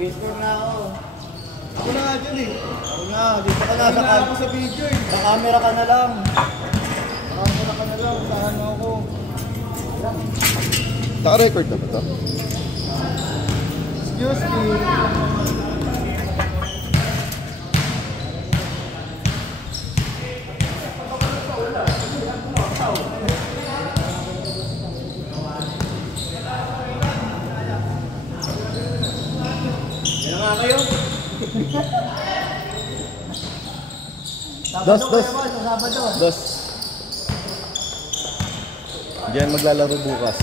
Score na ako. Ako na nga dyan eh. Ako na, dito ka na Ako na ako sa video eh. Sa camera ka na lang. Sa camera ka na lang, saan mo ako. Naka-record na ba ito? Excuse me. Dos. Diyan maglalaro bukas.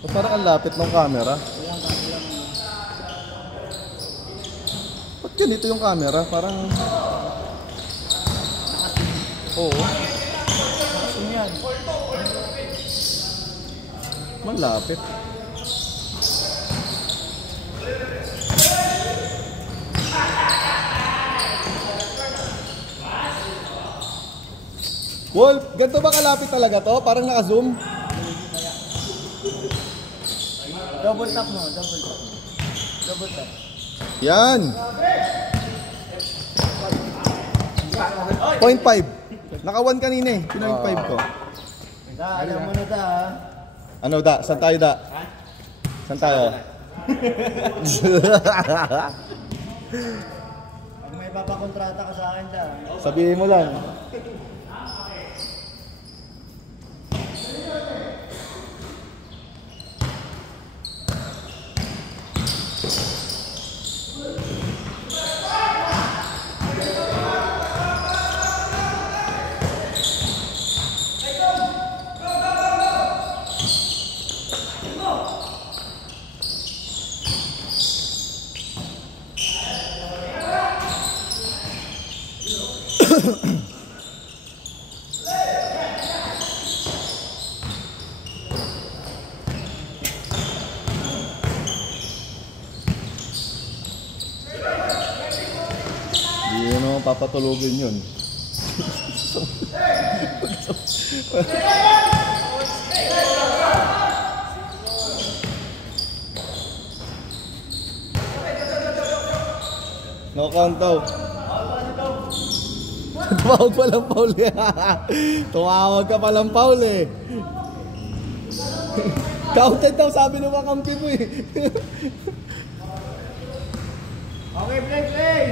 O, parang ang lapit ng camera. Ba't ganito yung camera? Parang... Oo. Malapit. Wolf, ganito ba kalapit talaga to? Parang naka-zoom? Double tap mo, double tap. Double tap. Yan! 0.5. Naka-1 kanina eh. 0.5 ko. Da, alam mo na da ha. Ano da? Saan tayo da? Saan tayo? Pag may papakontrata ka sa akin da. Sabihin mo lang. Hindi yun naman papatulogin yun. No count daw. Tumawag pa lang Paul eh. Tumawag ka pa lang Paul eh. Counted daw sabi ng kakampi mo eh. Okay, play!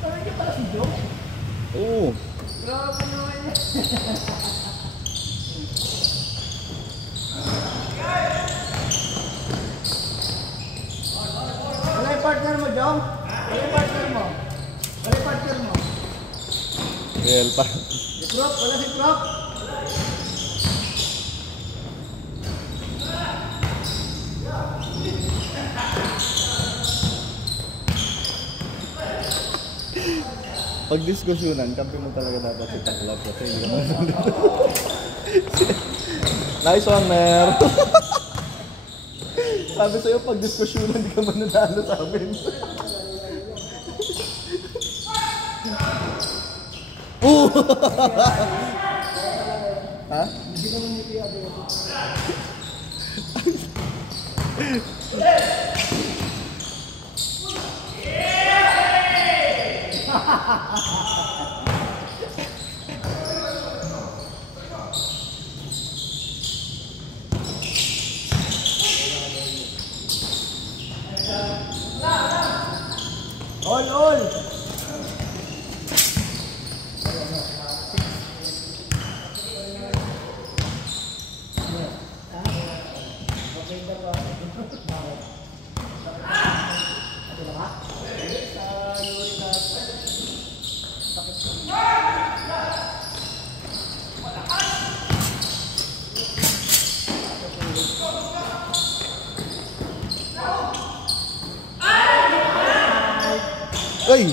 Ito rin niya pala si Joe? Oo. Grabe naman yan. Wala yung partner mo, Joe? Wala yung partner mo? Wala yung partner mo? Real pa. Si Prop, wala si Prop? Pag diskusyonan, kampi mo talaga dapat si Taklap kasi hindi naman. Nice one, Mer. Sabi sa'yo, pag diskusyonan, hindi ka mananalo sa amin. Ha? Hindi ka maniti ako. All! Ay!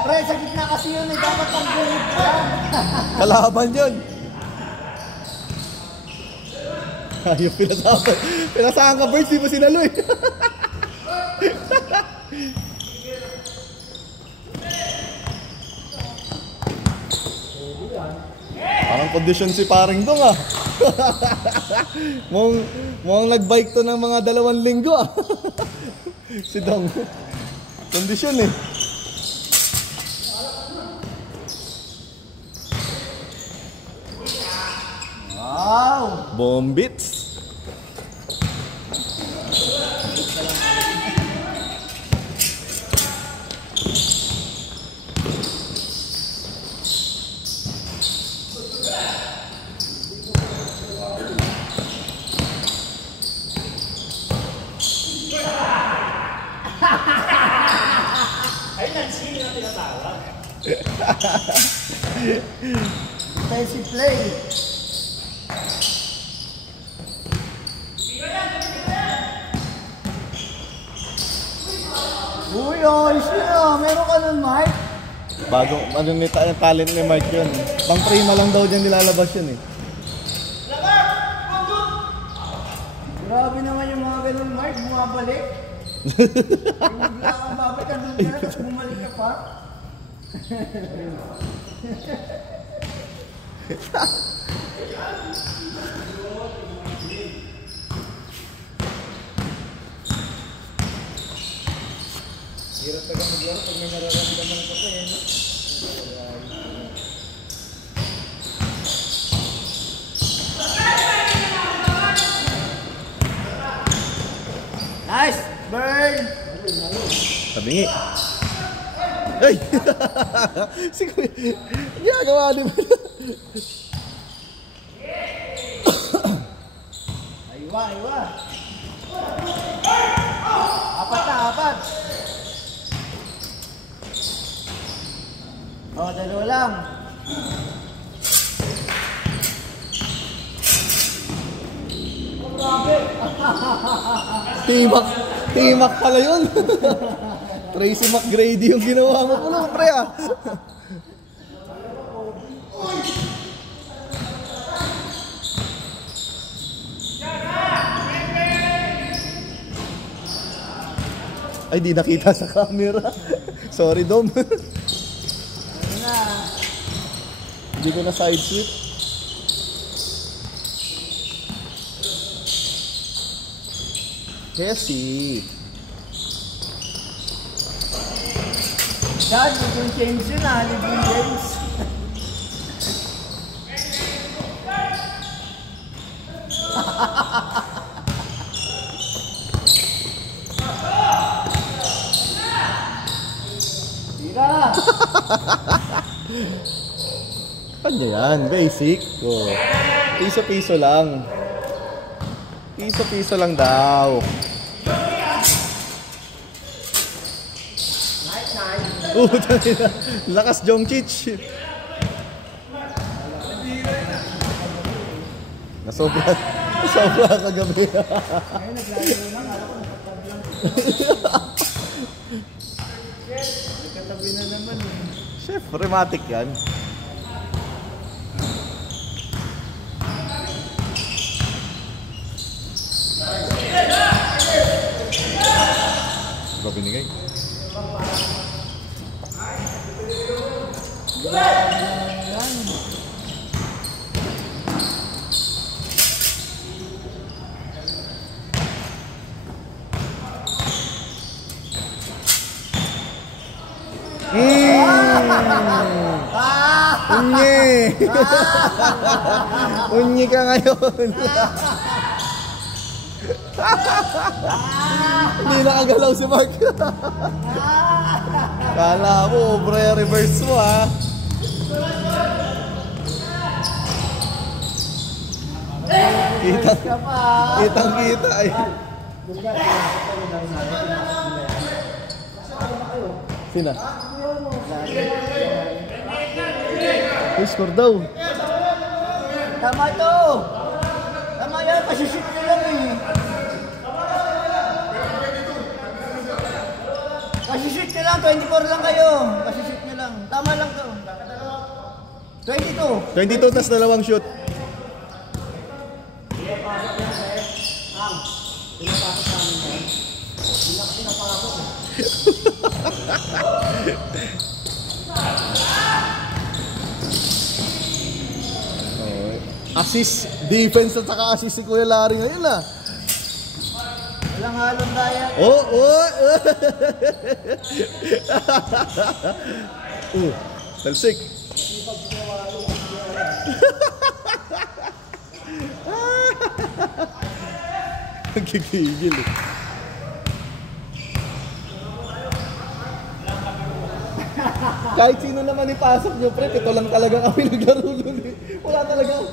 Pre, sa gitna kasi yun eh, dapat ang bulit pa. Kalaban yun! Ayun, pinasahan. Pinasahan ka, Birds, di mo sinalo eh. Parang kondisyon si paring Dong ah. Mukhang nag-bike to ng mga 2 linggo ah. Si Dong. Kondisyon eh. Wow! Bombits. Fancy play. Uy, ayos na. Meron ka nun, Mike? Bagong ano ni talent ni Mike yun. Pang prima lang daw dyan nilalabas yun eh. Grabe naman yung mga ganun, Mike. Bumabalik. Yung bigla kang babalik, andun ka na, tapos bumalik ka pa. Hirap taga maglaro pag may nararamdaman ka pa eh, no? Nice! Burn! Tabingi. Ay! Sige. Ginagawa di ba? Aywa, aywa! Apat na, apat! Oh, 2 lang. Timak pala yun. Tracy McGrady yung ginawa mo po lang, pre ah. Ay, di nakita sa camera. Sorry, Dom. Ayun na. Hindi ko na side sweep. Kessie. Dad, yung James yun ah, LeBron James. Tira! Kanya yan, basic. Oh. Piso-piso lang. Piso-piso lang daw. Lakas Jongchich. Nasobra kagabi. Ngayon naglalaro lang, alam ko nakatablang. Nagkatabi na naman eh. Chef, rematic yan. Ito binigay. Unyi! Unyi ka ngayon! Hindi nakagalaw si Mark. Kala mo, reverse mo ha. Kitang-kita ay. Sina? Score daw. Tama to! Tama yan, pasisip nyo lang eh. Pasisip nyo lang, 24 lang kayo. Pasisip nyo lang. Tama lang to. 22. 22 tas 2 shoot. Assist, defense at saka assist si Kuya Larry ngayon ah. Walang halong daya. Oh, oh. Talsik. Nagkikigil eh. Kahit sino naman ipasok nyo, pre, ito lang talaga kami naglaro nun eh. Wala talaga.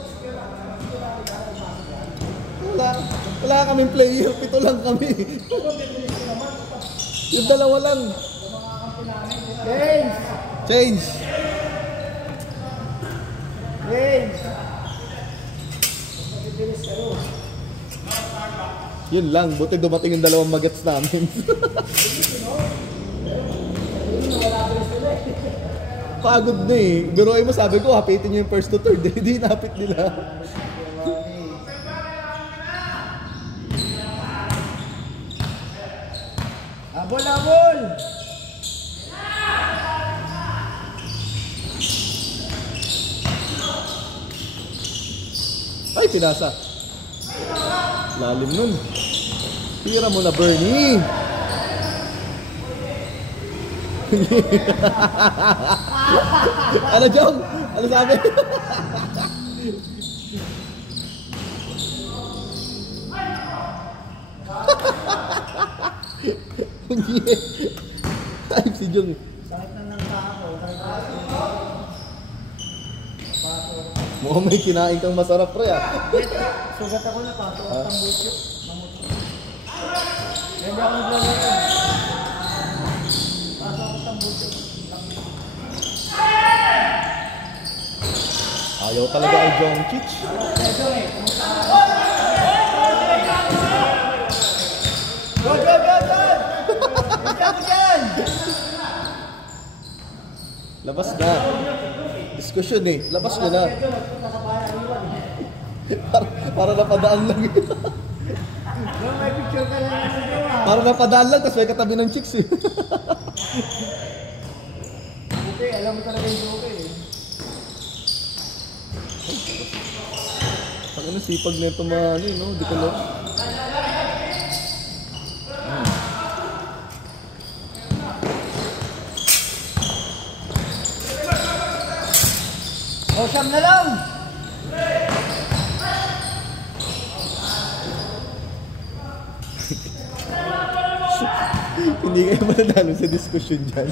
Wala kaming player, ito lang kami. Yung dalawa lang. James! Change. James! Yun lang, buti dumating yung dalawang magats namin. Pagod na eh. Biruin mo, sabi ko, hapitin nyo yung first to third. Hindi napit nila. Abol, abol! Ay, pinasa. Lalim nun. Tira mo na, Bernie. Ano, Jong? Ano sabi? Ay, si Jong. Sakit na ng tako. Mukhang may kinain kang masarap, pre, ah. Sugat ako na pato. Ang tambutyo. Hindi ako naglalaro. Paso ako tambutyo. Ayaw talaga ay Jong Chich. Go, go, go, go! Diyan, diyan! Labas na. Diskusyon eh. Labas nyo na. para napadaan lang. May picture ka lang ng gawa. Para napadaan lang, tapos may katabi ng chicks eh. Okay, alam mo talaga yung joke eh. Ang ano, sipag na ito mga ano, no? Di ko lang. O, siyam na lang! Hindi kayo mananalo sa diskusyon dyan.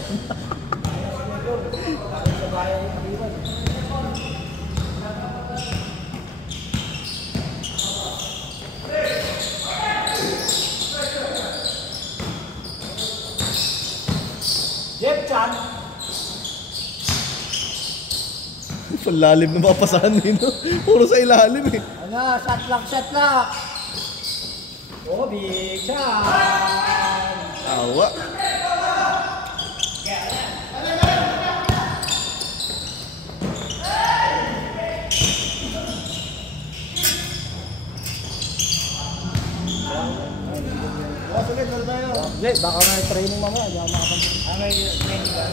Jeff Chan! Palalim na mapasahan nito. Puro sa ilalim eh. Ano, shot lock, shot lock! Oh, big shot! Awa. Oh, sige, lalo tayo. Hindi, baka may training mamaya. Hindi ako makapansin. May training ka.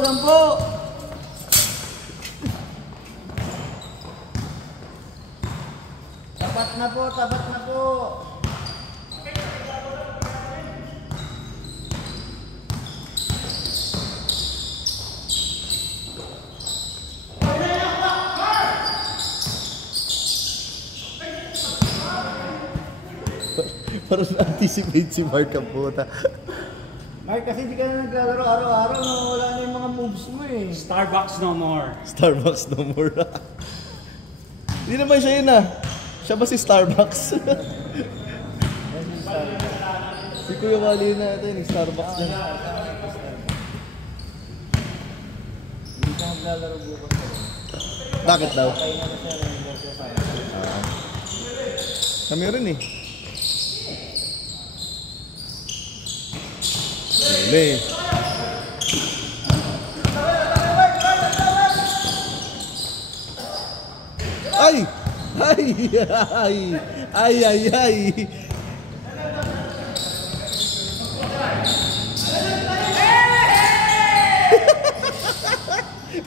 Sampo! Tapat na po, tapat na po. Parang na-anticipate si Mark ang puta. Ay, kasi di ka na naglalaro araw-araw, wala na yung mga moves mo eh. Starbucks no more. Starbucks no more. Hindi naman siya yun ah. Siya ba si Starbucks? Si Kuya Wally natin, yung Starbucks niya. Hindi ka naglalaro bukas. Bakit daw? Kaya na siya ng Kami rin eh. Huli. Ay! Ay! Ay! Ay! Ay! Ay!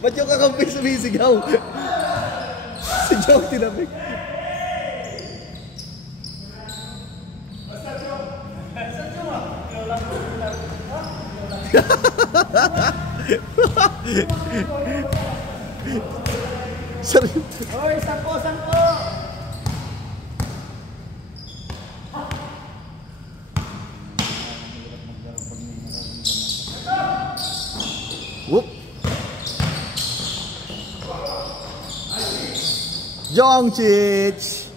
Ba't yung kakampi sumisigaw? Si Joe tinabig. Sorry. Hoy, sangko! Whoop. Jongchich.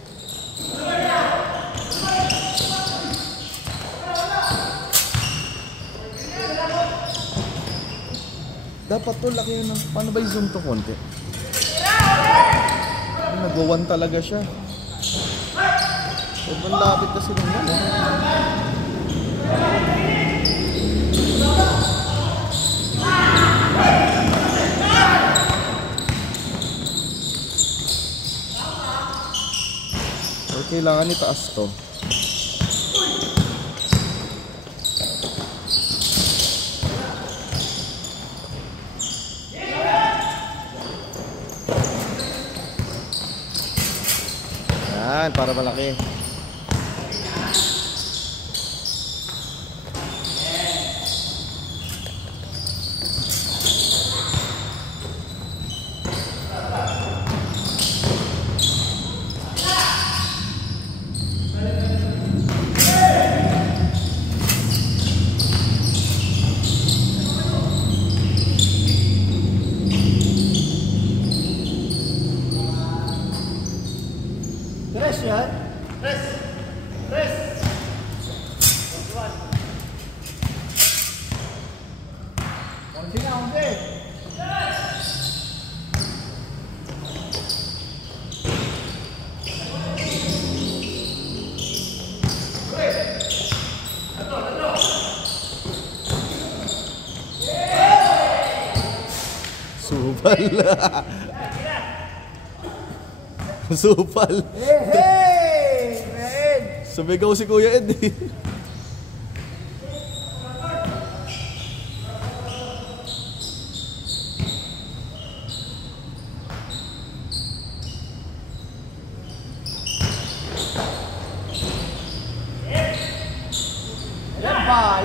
Dapat to laki yun ng... Paano ba i-zoom to konti? Nag-1 talaga siya. Sobrang lapit kasi ng one. Or kailangan itaas to. Yan, para malaki. Tres yan? Tres! Konti na, konti! Supal. Supal. Hey! Man! Sumigaw si Kuya Ed eh.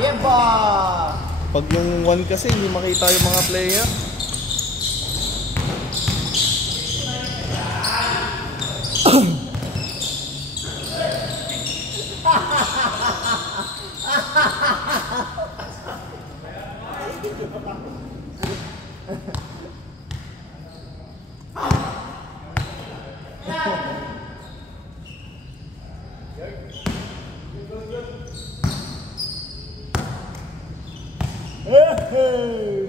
Yemba! Pag yung 1 kasi hindi makita yung mga player. Hey!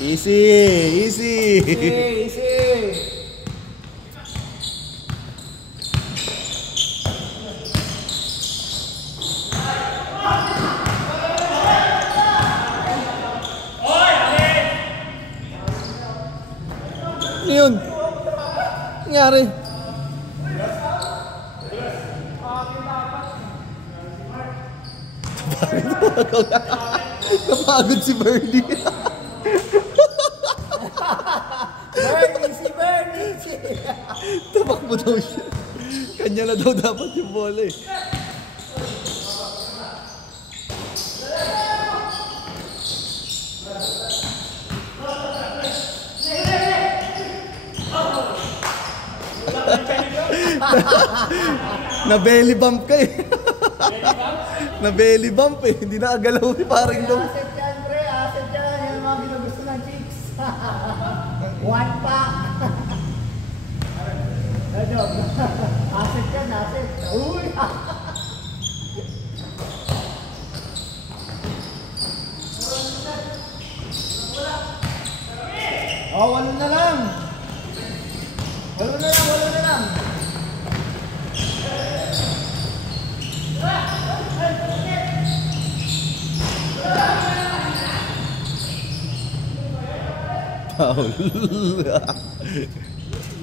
Easy, easy. Easy! Yun. Nangyari. Napagod si Birdie. Bernie! Tamakbo daw siya. Kanya na daw dapat yung bola eh. Na belly bump ka eh. Na belly bump eh. Hindi nakagalaw ni paring daw. Asset yan, pre. Asset yan. Yan ang mga ginugusto ng chicks. One pack. Asset yan, asset. Uy! Oh, 1 na lang. Walo na lang, walo na lang. Foul.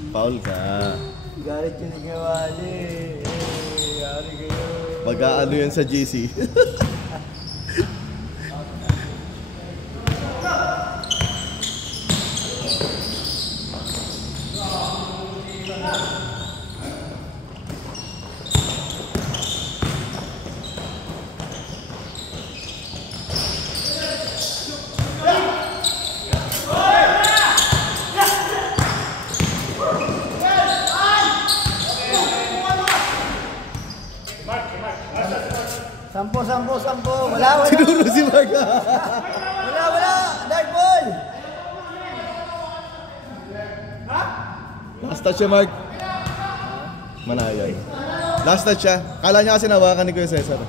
Foul ka. Galit yun ni Kawali. Yari kayo. Mag-aano yan sa GC. Sampo. Wala. Siguro si Mark. Wala. Dark ball. Last touch siya, Mark. Manayan. Last touch siya. Kala niya kasi nawakan ni Kuya Cesar.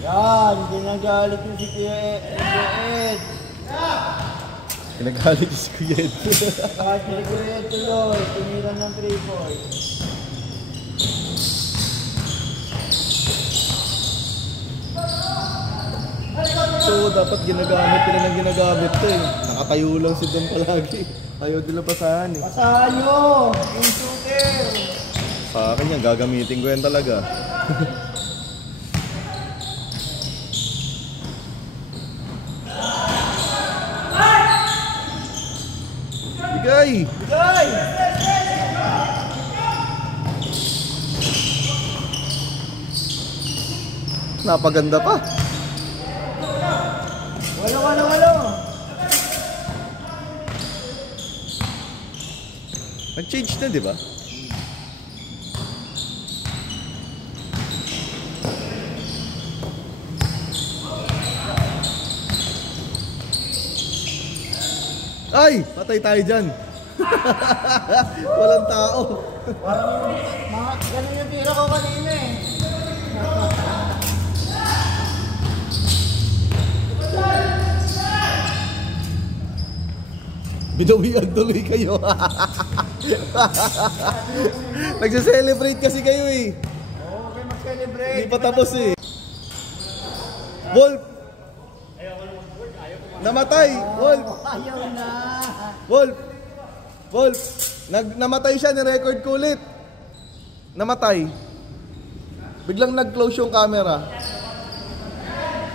Yan, ginagalit yung si Kuya Ed. Kinagalit niya si Kuya Ed. Kahit si Kuya Ed tuloy, tumilan ng 3 points. So, dapat ginagamit nila ng ginagamit to eh. Nakatayo lang si Don palagi. Ayaw nila pasahan eh. Pasahan nyo! Yung shooter! Sa akin yan, gagamitin ko yan talaga. Bigay! Bigay! Napaganda pa. Walo. Nag-change na, di ba? Ay! Patay tayo dyan. Walang tao. Parang ganun yung tira ko kanina eh. Binawian tuloy kayo. Nagse-celebrate kasi kayo eh. Oo, okay mag-celebrate. Hindi pa tapos eh. Wolf! Namatay! Wolf! Ayaw na. Wolf! Namatay siya, ni-record ko ulit. Namatay. Biglang nag-close yung camera.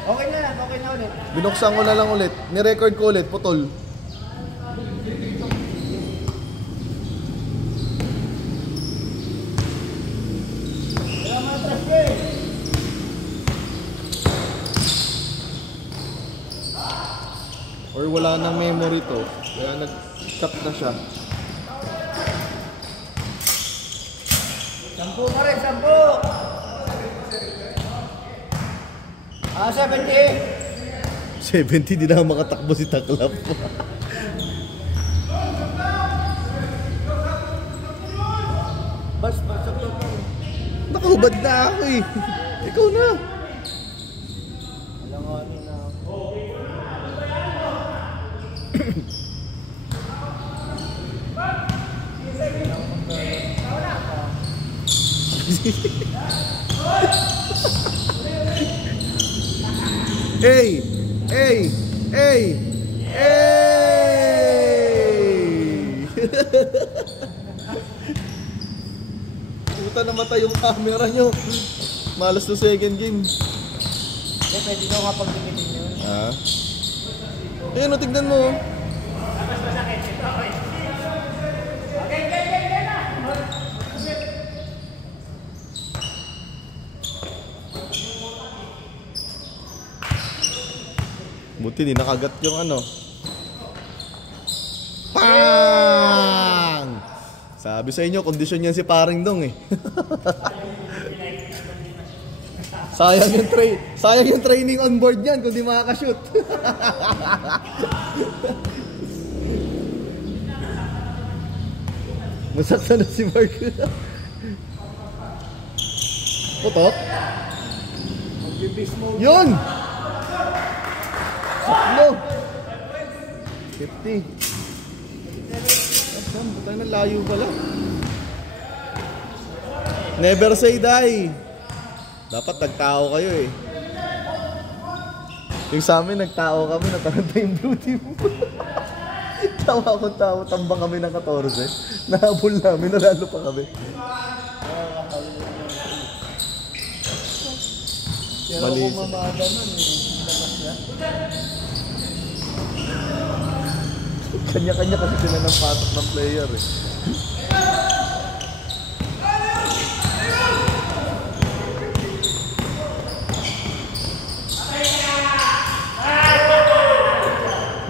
Okay na ulit. Binuksan ko na lang ulit. Ni-record ko ulit, putol. Wala matras ko eh. Or wala nang memory to. Kaya nag-cut na siya. 10 pa rin, 10. 70. 70, di na makatakbo si Taklap. Bas. Nakahubad na ako eh. Ikaw na. Alanganin na ako. Hey! Puta, namatay yung camera nyo. Malas na second game. Hindi, pwede ko nga pagpilitin yun. Ha? Ayun, no, tignan mo. Buti di nakagat yung ano. Pang! Sabi sa inyo, kondisyon yan si Paring Dong eh. Sayang yung training on board niyan kung di makakashoot. Masaktan na si Mark. Putok. Magbibis mo. Yun! Saklo. 50. Saan? Butay na layo pala. Never say die. Dapat nagtao kayo eh. Yung sa amin, nagtao kami, nataranta yung blue team. Tawa akong tao, tambang kami ng 14. Nahabol namin, nalalo pa kami. Pero Mali. kung mamada nun, labas niya. Kanya-kanya kasi sila ng patok ng player eh.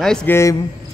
Nice game.